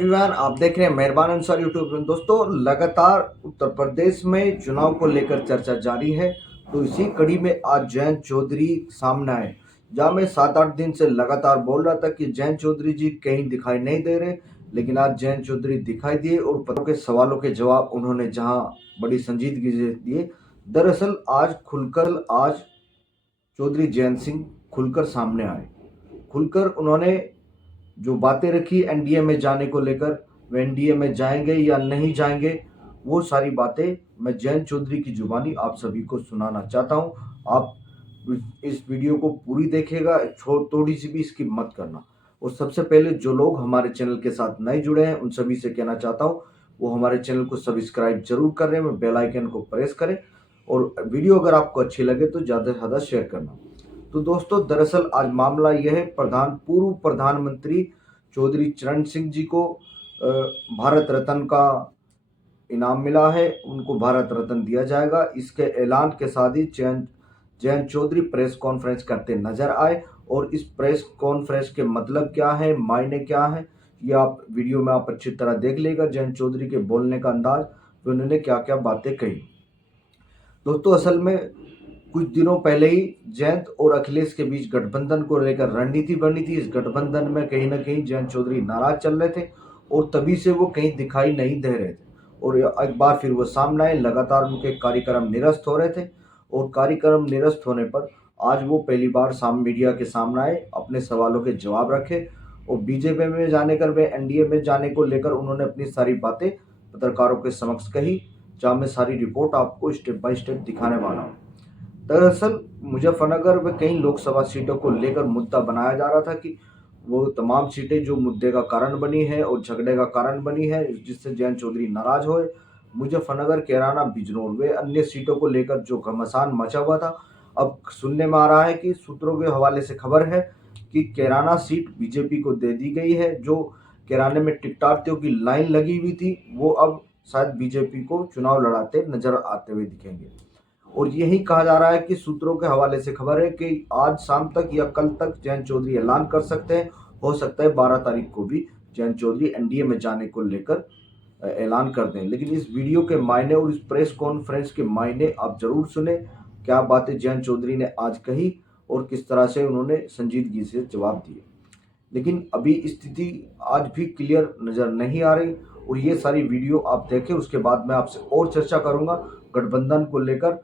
Everyone, आप देख रहे हैं मेहरबान अंसार यूट्यूब में। दोस्तों, लगातार उत्तर प्रदेश में चुनाव को लेकर चर्चा जारी है। तो इसी कड़ी में आज जयंत चौधरी सामने आए, जहां मैं 7-8 दिन से लगातार बोल रहा था कि जयंत चौधरी जी कहीं दिखाई नहीं दे रहे, लेकिन आज जयंत चौधरी दिखाई दिए और पत्रों के सवालों के जवाब उन्होंने जहां बड़ी संजीदगी से दिए। दरअसल आज चौधरी जयंत सिंह खुलकर सामने आए। खुलकर उन्होंने जो बातें रखी एनडीए में जाने को लेकर, वे एनडीए में जाएंगे या नहीं जाएंगे, वो सारी बातें मैं जयंत चौधरी की जुबानी आप सभी को सुनाना चाहता हूं। आप इस वीडियो को पूरी देखिएगा, थोड़ी सी भी स्किप मत करना। और सबसे पहले जो लोग हमारे चैनल के साथ नए जुड़े हैं उन सभी से कहना चाहता हूं वो हमारे चैनल को सब्सक्राइब जरूर कर रहे हैं, बेल आइकन को प्रेस करें और वीडियो अगर आपको अच्छी लगे तो ज़्यादा से ज़्यादा शेयर करना। तो दोस्तों, दरअसल आज मामला यह है, पूर्व प्रधानमंत्री चौधरी चरण सिंह जी को भारत रत्न का इनाम मिला है। उनको भारत रत्न दिया जाएगा। इसके ऐलान के साथ ही जयंत चौधरी प्रेस कॉन्फ्रेंस करते नजर आए। और इस प्रेस कॉन्फ्रेंस के मतलब क्या है, मायने क्या है, ये आप वीडियो में आप अच्छी तरह देख लेगा। जयंत चौधरी के बोलने का अंदाज, उन्होंने क्या क्या बातें कही। दोस्तों, असल में कुछ दिनों पहले ही जयंत और अखिलेश के बीच गठबंधन को लेकर रणनीति बनी थी। इस गठबंधन में कहीं ना कहीं जयंत चौधरी नाराज चल रहे थे और तभी से वो कहीं दिखाई नहीं दे रहे थे। और एक बार फिर वो सामने आए। लगातार उनके कार्यक्रम निरस्त हो रहे थे और कार्यक्रम निरस्त होने पर आज वो पहली बार मीडिया के सामने आए, अपने सवालों के जवाब रखे और बीजेपी में जाने कर वे एनडीए में जाने को लेकर उन्होंने अपनी सारी बातें पत्रकारों के समक्ष कही, जहाँ मैं सारी रिपोर्ट आपको स्टेप बाय स्टेप दिखाने वाला हूँ। दरअसल मुजफ्फरनगर में कई लोकसभा सीटों को लेकर मुद्दा बनाया जा रहा था कि वो तमाम सीटें जो मुद्दे का कारण बनी है और झगड़े का कारण बनी है, जिससे जयंत चौधरी नाराज हुए। मुजफ्फरनगर, कैराना, बिजनौर वे अन्य सीटों को लेकर जो घमासान मचा हुआ था, अब सुनने में आ रहा है कि सूत्रों के हवाले से खबर है कि कैराना सीट बीजेपी को दे दी गई है। जो कैराने में टिकटार्थियों की लाइन लगी हुई थी, वो अब शायद बीजेपी को चुनाव लड़ाते नजर आते हुए दिखेंगे। और यही कहा जा रहा है कि सूत्रों के हवाले से खबर है कि आज शाम तक या कल तक जयंत चौधरी ऐलान कर सकते हैं। हो सकता है 12 तारीख को भी जयंत चौधरी एनडीए में जाने को लेकर ऐलान कर दें। लेकिन इस वीडियो के मायने और इस प्रेस कॉन्फ्रेंस के मायने आप जरूर सुने, क्या बातें जयंत चौधरी ने आज कही और किस तरह से उन्होंने संजीदगी से जवाब दिए। लेकिन अभी स्थिति आज भी क्लियर नजर नहीं आ रही और ये सारी वीडियो आप देखें, उसके बाद मैं आपसे और चर्चा करूंगा गठबंधन को लेकर।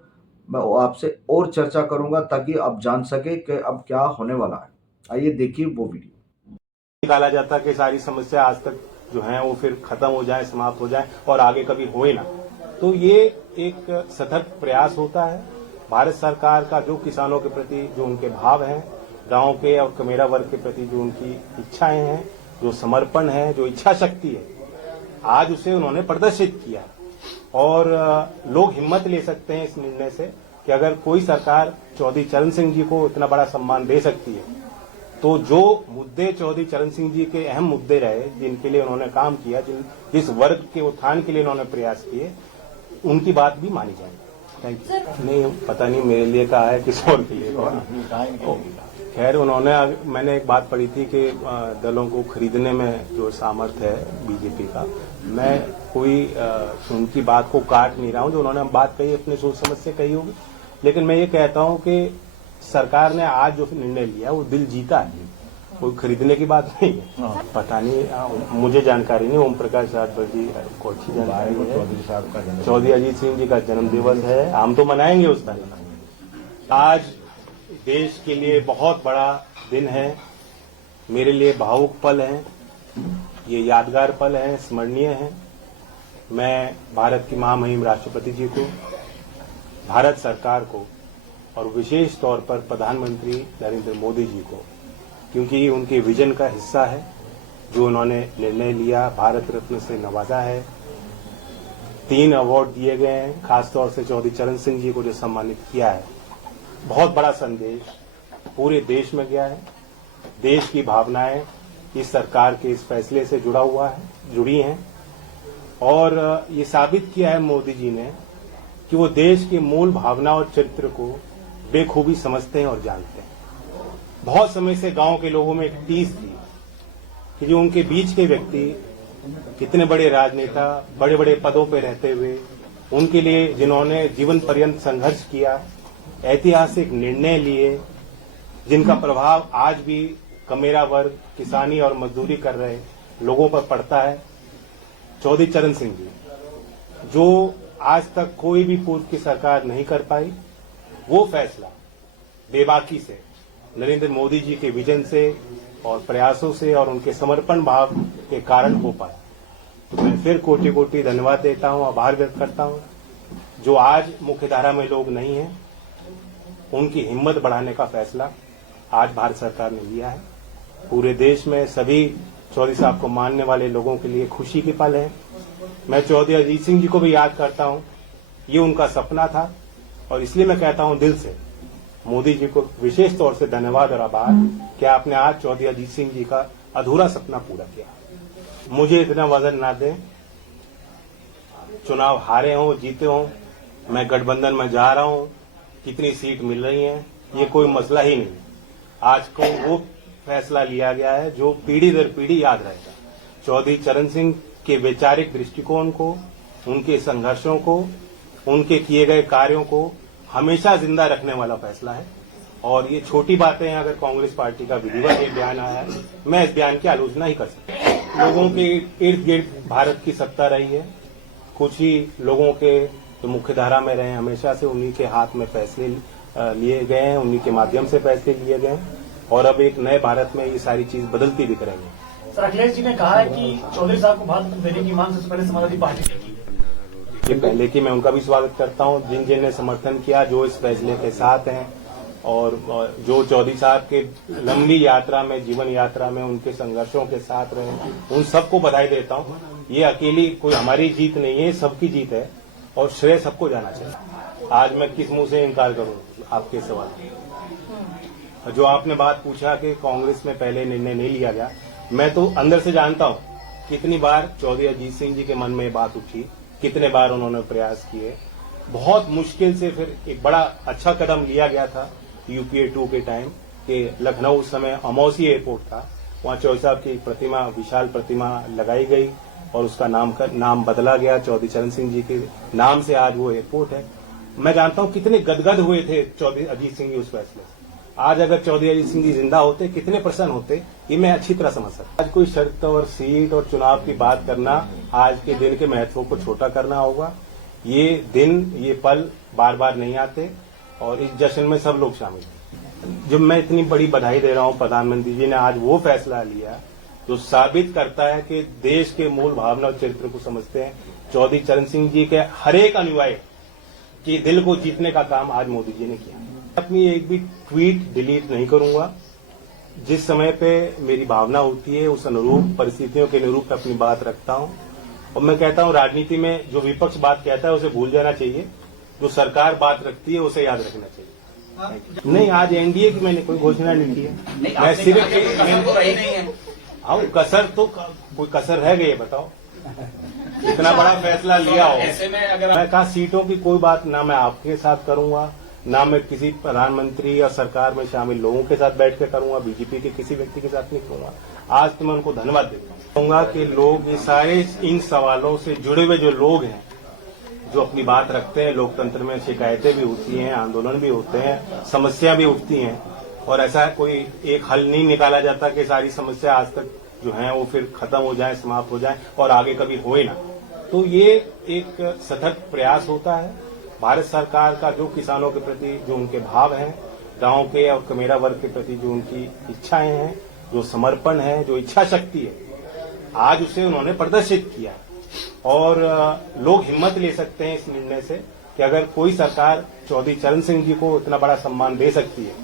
मैं आपसे और चर्चा करूंगा ताकि आप जान सके कि अब क्या होने वाला है। आइए देखिए वो वीडियो। निकाला जाता कि सारी समस्या आज तक जो है वो फिर खत्म हो जाए, समाप्त हो जाए और आगे कभी होए ना। तो ये एक सतत प्रयास होता है भारत सरकार का, जो किसानों के प्रति जो उनके भाव हैं, गांव के और कमेरा वर्ग के प्रति जो उनकी इच्छाएं हैं, जो समर्पण है, जो इच्छा शक्ति है, आज उसे उन्होंने प्रदर्शित किया। और लोग हिम्मत ले सकते हैं इस निर्णय से कि अगर कोई सरकार चौधरी चरण सिंह जी को इतना बड़ा सम्मान दे सकती है, तो जो मुद्दे चौधरी चरण सिंह जी के अहम मुद्दे रहे, जिनके लिए उन्होंने काम किया, जिस वर्ग के उत्थान के लिए उन्होंने प्रयास किए, उनकी बात भी मानी जाएगी। नहीं, पता नहीं मेरे लिए कहा है किसी और के लिए। खैर, उन्होंने, मैंने एक बात पढ़ी थी कि दलों को खरीदने में जो सामर्थ्य है बीजेपी का, मैं कोई उनकी बात को काट नहीं रहा हूं। जो उन्होंने बात कही अपने सोच समझ से कही होगी, लेकिन मैं ये कहता हूं कि सरकार ने आज जो निर्णय लिया वो दिल जीता है, कोई खरीदने की बात नहीं है। पता नहीं, मुझे जानकारी नहीं। ओम प्रकाश राजभर जी को अच्छी जानकारी है। चौधरी अजीत सिंह जी का जन्म दिवस है, हम तो मनाएंगे उस दिन। आज देश के लिए बहुत बड़ा दिन है, मेरे लिए भावुक पल है, ये यादगार पल है, स्मरणीय है। मैं भारत की महामहिम राष्ट्रपति जी को, भारत सरकार को और विशेष तौर पर प्रधानमंत्री नरेंद्र मोदी जी को, क्योंकि उनके विजन का हिस्सा है, जो उन्होंने निर्णय लिया, भारत रत्न से नवाजा है, 3 अवार्ड दिए गए हैं, खासतौर से चौधरी चरण सिंह जी को जो सम्मानित किया है। बहुत बड़ा संदेश पूरे देश में गया है। देश की भावनाएं इस सरकार के इस फैसले से जुड़ी हैं और ये साबित किया है मोदी जी ने कि वो देश की मूल भावना और चरित्र को बेखूबी समझते हैं और जानते हैं। बहुत समय से गांव के लोगों में एक टीस थी कि जो उनके बीच के व्यक्ति कितने बड़े राजनेता बड़े बड़े पदों पर रहते हुए, उनके लिए जिन्होंने जीवन पर्यंत संघर्ष किया, ऐतिहासिक निर्णय लिए, जिनका प्रभाव आज भी कमेरा वर्ग, किसानी और मजदूरी कर रहे लोगों पर पड़ता है। चौधरी चरण सिंह जी, जो आज तक कोई भी पूर्व की सरकार नहीं कर पाई, वो फैसला बेबाकी से, नरेंद्र मोदी जी के विजन से और प्रयासों से और उनके समर्पण भाव के कारण हो पाया। तो मैं फिर कोटि कोटि धन्यवाद देता हूं, आभार व्यक्त करता हूं। जो आज मुख्यधारा में लोग नहीं हैं, उनकी हिम्मत बढ़ाने का फैसला आज भारत सरकार ने लिया है। पूरे देश में सभी चौधरी साहब को मानने वाले लोगों के लिए खुशी की पल है। मैं चौधरी अजीत सिंह जी को भी याद करता हूं, ये उनका सपना था और इसलिए मैं कहता हूं दिल से मोदी जी को विशेष तौर से धन्यवाद और आभार कि आपने आज चौधरी अजीत सिंह जी का अधूरा सपना पूरा किया। मुझे इतना वजन ना दें, चुनाव हारे हों जीते हों, मैं गठबंधन में जा रहा हूं, कितनी सीट मिल रही है, ये कोई मसला ही नहीं। आज को वो फैसला लिया गया है जो पीढ़ी दर पीढ़ी याद रहेगा। चौधरी चरण सिंह के वैचारिक दृष्टिकोण को, उनके संघर्षों को, उनके किए गए कार्यों को हमेशा जिंदा रखने वाला फैसला है। और ये छोटी बातें हैं, अगर कांग्रेस पार्टी का विधिवत एक बयान आया है, मैं इस बयान की आलोचना ही कर सकता। लोगों के इर्द गिर्द भारत की सत्ता रही है, कुछ ही लोगों के जो मुख्यधारा में रहे, हमेशा से उन्हीं के हाथ में फैसले लिए गए हैं, उन्हीं के माध्यम से फैसले लिए गए हैं और अब एक नए भारत में ये सारी चीज बदलती दिख रही है। सर, अखिलेश जी ने कहा है कि चौधरी साहब को भारत रत्न देने की मांग सबसे पहले समाजवादी पार्टी ने की। ये पहले की मैं उनका भी स्वागत करता हूं, जिन जिन समर्थन किया, जो इस फैसले के साथ हैं और जो चौधरी साहब के लंबी यात्रा में, जीवन यात्रा में उनके संघर्षों के साथ रहे, उन सबको बधाई देता हूं। ये अकेली कोई हमारी जीत नहीं है, सबकी जीत है और श्रेय सबको जाना चाहिए। आज मैं किस मुंह से इनकार करूं आपके सवाल। जो आपने बात पूछा कि कांग्रेस में पहले निर्णय नहीं लिया गया, मैं तो अंदर से जानता हूं कितनी बार चौधरी अजीत सिंह जी के मन में बात उठी, कितने बार उन्होंने प्रयास किए। बहुत मुश्किल से फिर एक बड़ा अच्छा कदम लिया गया था UPA 2 के टाइम कि लखनऊ उस समय अमौसी एयरपोर्ट था, वहां चौधरी साहब की प्रतिमा, विशाल प्रतिमा लगाई गई और उसका नाम बदला गया। चौधरी चरण सिंह जी के नाम से आज वो एयरपोर्ट है। मैं जानता हूं कितने गदगद हुए थे चौधरी अजीत सिंह जी उस फैसले से। आज अगर चौधरी अजीत सिंह जी जिंदा होते, कितने प्रसन्न होते, ये मैं अच्छी तरह समझ सकता। आज कोई शर्त और सीट और चुनाव की बात करना, आज के दिन के महत्व को छोटा करना होगा। ये दिन, ये पल बार बार नहीं आते और इस जश्न में सब लोग शामिल हैं। जब मैं इतनी बड़ी बधाई दे रहा हूं, प्रधानमंत्री जी ने आज वो फैसला लिया जो साबित करता है कि देश के मूल भावना और चरित्र को समझते हैं। चौधरी चरण सिंह जी के हर एक अनुयायी के दिल को जीतने का काम आज मोदी जी ने किया। अपनी एक भी ट्वीट डिलीट नहीं करूंगा। जिस समय पे मेरी भावना होती है, उस अनुरूप परिस्थितियों के अनुरूप अपनी बात रखता हूं। और मैं कहता हूं, राजनीति में जो विपक्ष बात कहता है उसे भूल जाना चाहिए, जो सरकार बात रखती है उसे याद रखना चाहिए। नहीं, आज एनडीए की मैंने कोई घोषणा नहीं की है। मैं सिर्फ हाँ, कसर तो कोई कसर रह गई है, बताओ। इतना बड़ा फैसला लिया हो, मैं कहा सीटों की कोई बात ना मैं आपके साथ करूंगा, ना मैं किसी प्रधानमंत्री या सरकार में शामिल लोगों के साथ बैठ के करूंगा, बीजेपी के किसी व्यक्ति के साथ नहीं करूंगा। आज तो मैं उनको धन्यवाद देता हूँ कि लोग ये सारे इन सवालों से जुड़े हुए जो लोग हैं, जो अपनी बात रखते हैं, लोकतंत्र में शिकायतें भी होती हैं, आंदोलन भी होते हैं, समस्या भी उठती हैं और ऐसा कोई एक हल नहीं निकाला जाता कि सारी समस्या आज तक जो है वो फिर खत्म हो जाए, समाप्त हो जाए और आगे कभी होए ना। तो ये एक सतत प्रयास होता है भारत सरकार का, जो किसानों के प्रति जो उनके भाव हैं, गांव के और कमेरा वर्ग के प्रति जो उनकी इच्छाएं हैं, जो समर्पण है, जो इच्छा शक्ति है, आज उसे उन्होंने प्रदर्शित किया। और लोग हिम्मत ले सकते हैं इस निर्णय से कि अगर कोई सरकार चौधरी चरण सिंह जी को इतना बड़ा सम्मान दे सकती है,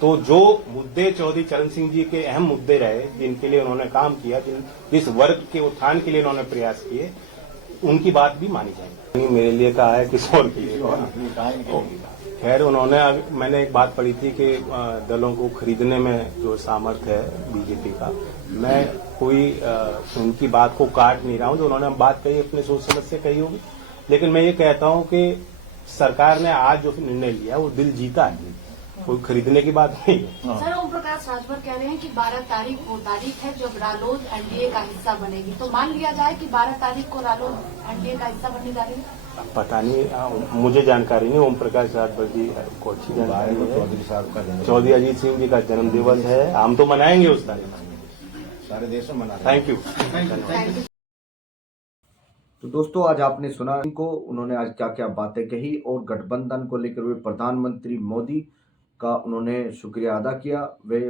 तो जो मुद्दे चौधरी चरण सिंह जी के अहम मुद्दे रहे, जिनके लिए उन्होंने काम किया, जिस वर्ग के उत्थान के लिए उन्होंने प्रयास किए, उनकी बात भी मानी जाएगी। मेरे लिए कहा है किसी और के लिए। खैर, उन्होंने, मैंने एक बात पढ़ी थी कि दलों को खरीदने में जो सामर्थ्य है बीजेपी का, मैं कोई उनकी बात को काट नहीं रहा हूं। जो उन्होंने बात कही अपने सोच समझ से कही होगी, लेकिन मैं ये कहता हूं कि सरकार ने आज जो निर्णय लिया वो दिल जीता है कोई खरीदने की बात नहीं है। सर, ओम प्रकाश राजभर कह रहे हैं कि 12 तारीख वो तारीख है जब रालोद एनडीए का हिस्सा बनेगी, तो मान लिया जाए कि 12 तारीख को रालोद एनडीए का हिस्सा बनने जा रही है। पता नहीं, मुझे जानकारी नहीं। ओम प्रकाश राजभर जी को अच्छी जानकारी है। चौधरी साहब का जन्म, चौधरी अजीत सिंह जी का जन्म दिवस है, हम तो मनाएंगे उस तारीख। सारे देश में मना रहे हैं। Thank you. तो दोस्तों, आज आपने सुना इनको, उन्होंने आज क्या क्या बातें कही और गठबंधन को लेकर हुए प्रधानमंत्री मोदी का उन्होंने शुक्रिया अदा किया। वे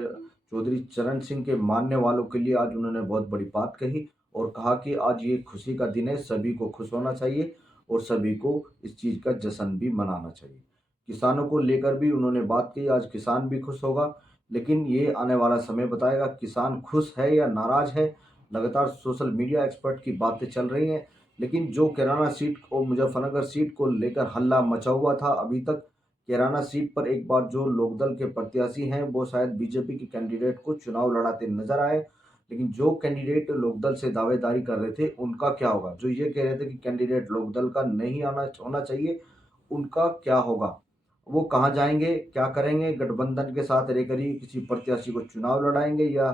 चौधरी चरण सिंह के मानने वालों के लिए आज उन्होंने बहुत बड़ी बात कही और कहा कि आज ये खुशी का दिन है, सभी को खुश होना चाहिए और सभी को इस चीज़ का जश्न भी मनाना चाहिए। किसानों को लेकर भी उन्होंने बात की, आज किसान भी खुश होगा, लेकिन ये आने वाला समय बताएगा किसान खुश है या नाराज है। लगातार सोशल मीडिया एक्सपर्ट की बातें चल रही हैं, लेकिन जो कैराना सीट और मुजफ्फरनगर सीट को लेकर हल्ला मचा हुआ था, अभी तक कैराना सीट पर एक बार जो लोकदल के प्रत्याशी हैं वो शायद बीजेपी के कैंडिडेट को चुनाव लड़ाते नजर आए, लेकिन जो कैंडिडेट लोकदल से दावेदारी कर रहे थे उनका क्या होगा? जो ये कह रहे थे कि कैंडिडेट लोकदल का नहीं होना चाहिए, उनका क्या होगा? वो कहाँ जाएंगे, क्या करेंगे? गठबंधन के साथ रहकर ही किसी प्रत्याशी को चुनाव लड़ाएंगे या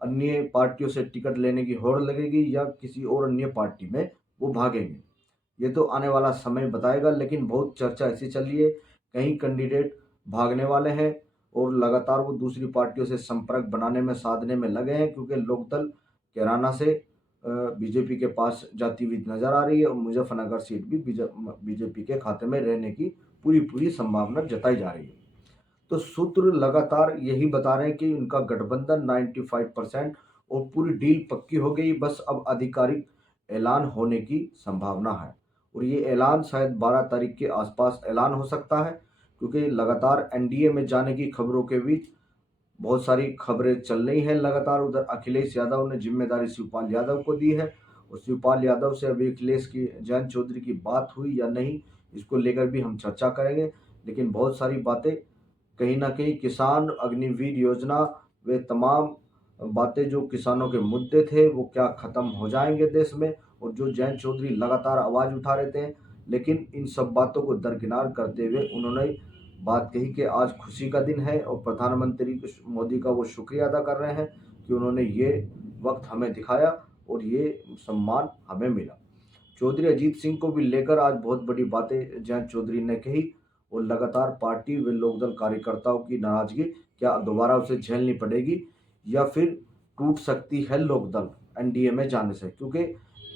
अन्य पार्टियों से टिकट लेने की होड़ लगेगी या किसी और अन्य पार्टी में वो भागेंगे? ये तो आने वाला समय बताएगा, लेकिन बहुत चर्चा ऐसी चल रही है, कई कैंडिडेट भागने वाले हैं और लगातार वो दूसरी पार्टियों से संपर्क बनाने में, साधने में लगे हैं, क्योंकि लोकदल कैराना से बीजेपी के पास जाती हुई नजर आ रही है और मुजफ्फरनगर सीट भी बीजेपी के खाते में रहने की पूरी संभावना जताई जा रही है। तो सूत्र लगातार यही बता रहे हैं कि उनका गठबंधन 95% और पूरी डील पक्की हो गई, बस अब आधिकारिक ऐलान होने की संभावना है और ये ऐलान शायद 12 तारीख के आसपास ऐलान हो सकता है, क्योंकि लगातार एनडीए में जाने की खबरों के बीच बहुत सारी खबरें चल रही हैं। लगातार उधर अखिलेश यादव ने जिम्मेदारी शिवपाल यादव को दी है और शिवपाल यादव से अभी अखिलेश की जयंत चौधरी की बात हुई या नहीं, इसको लेकर भी हम चर्चा करेंगे। लेकिन बहुत सारी बातें कहीं ना कहीं किसान अग्निवीर योजना, वे तमाम बातें जो किसानों के मुद्दे थे वो क्या ख़त्म हो जाएंगे देश में, और जो जयंत चौधरी लगातार आवाज़ उठा रहे थे, लेकिन इन सब बातों को दरकिनार करते हुए उन्होंने बात कही कि आज खुशी का दिन है और प्रधानमंत्री मोदी का वो शुक्रिया अदा कर रहे हैं कि उन्होंने ये वक्त हमें दिखाया और ये सम्मान हमें मिला। चौधरी अजीत सिंह को भी लेकर आज बहुत बड़ी बातें जयंत चौधरी ने कही और लगातार पार्टी व लोकदल कार्यकर्ताओं की नाराजगी क्या दोबारा उसे झेलनी पड़ेगी या फिर टूट सकती है लोकदल एनडीए में जाने से, क्योंकि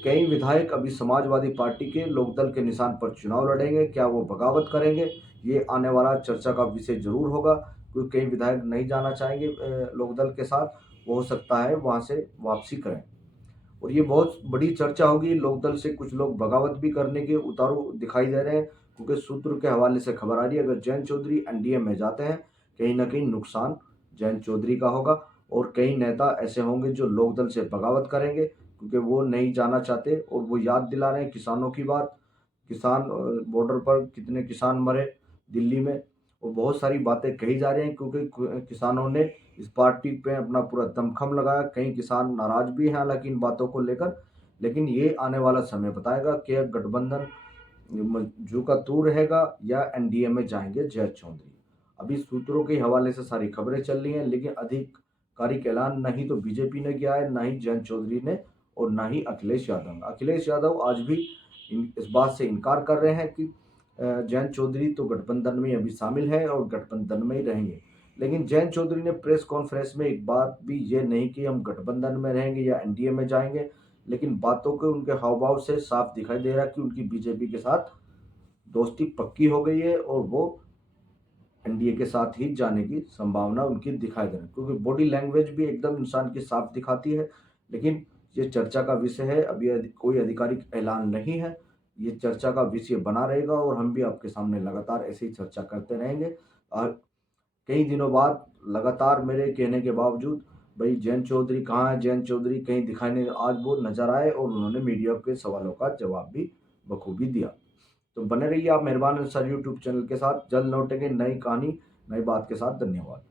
कई विधायक अभी समाजवादी पार्टी के लोकदल के निशान पर चुनाव लड़ेंगे, क्या वो बगावत करेंगे? ये आने वाला चर्चा का विषय जरूर होगा, क्योंकि कई विधायक नहीं जाना चाहेंगे लोकदल के साथ, वो हो सकता है वहाँ से वापसी करें और ये बहुत बड़ी चर्चा होगी। लोकदल से कुछ लोग बगावत भी करने के उतारू दिखाई दे रहे हैं, क्योंकि सूत्र के हवाले से खबर आ रही है अगर जयंत चौधरी एनडीए में जाते हैं कहीं ना कहीं नुकसान जयंत चौधरी का होगा और कई नेता ऐसे होंगे जो लोकदल से बगावत करेंगे, क्योंकि वो नहीं जाना चाहते और वो याद दिला रहे हैं किसानों की बात। किसान बॉर्डर पर कितने किसान मरे दिल्ली में, और बहुत सारी बातें कही जा रही हैं, क्योंकि किसानों ने इस पार्टी पे अपना पूरा दमखम लगाया। कई किसान नाराज भी हैं हालांकि इन बातों को लेकर, लेकिन ये आने वाला समय बताएगा कि गठबंधन मजबूत का तू रहेगा या एनडीए में जाएंगे जयंत चौधरी। अभी सूत्रों के हवाले से सारी खबरें चल रही हैं, लेकिन आधिकारिक ऐलान नहीं तो बीजेपी ने किया है, ना ही जयंत चौधरी ने और ना ही अखिलेश यादव। अखिलेश यादव आज भी इस बात से इनकार कर रहे हैं कि जयंत चौधरी तो गठबंधन में अभी शामिल है और गठबंधन में ही रहेंगे, लेकिन जयंत चौधरी ने प्रेस कॉन्फ्रेंस में एक बात भी ये नहीं कि हम गठबंधन में रहेंगे या एनडीए में जाएंगे, लेकिन बातों के उनके हाव भाव से साफ दिखाई दे रहा है कि उनकी बीजेपी के साथ दोस्ती पक्की हो गई है और वो एनडीए के साथ ही जाने की संभावना उनकी दिखाई दे रही है, क्योंकि बॉडी लैंग्वेज भी एकदम इंसान की साफ दिखाती है। लेकिन ये चर्चा का विषय है, अभी कोई आधिकारिक ऐलान नहीं है, ये चर्चा का विषय बना रहेगा और हम भी आपके सामने लगातार ऐसे ही चर्चा करते रहेंगे। और कई दिनों बाद लगातार मेरे कहने के बावजूद भाई जयंत चौधरी कहाँ है, जयंत चौधरी कहीं दिखाई नहीं, आज वो नजर आए और उन्होंने मीडिया के सवालों का जवाब भी बखूबी दिया। तो बने रहिए आप मेहरबान अंसारी यूट्यूब चैनल के साथ, जल्द लौटेंगे नई कहानी नई बात के साथ। धन्यवाद।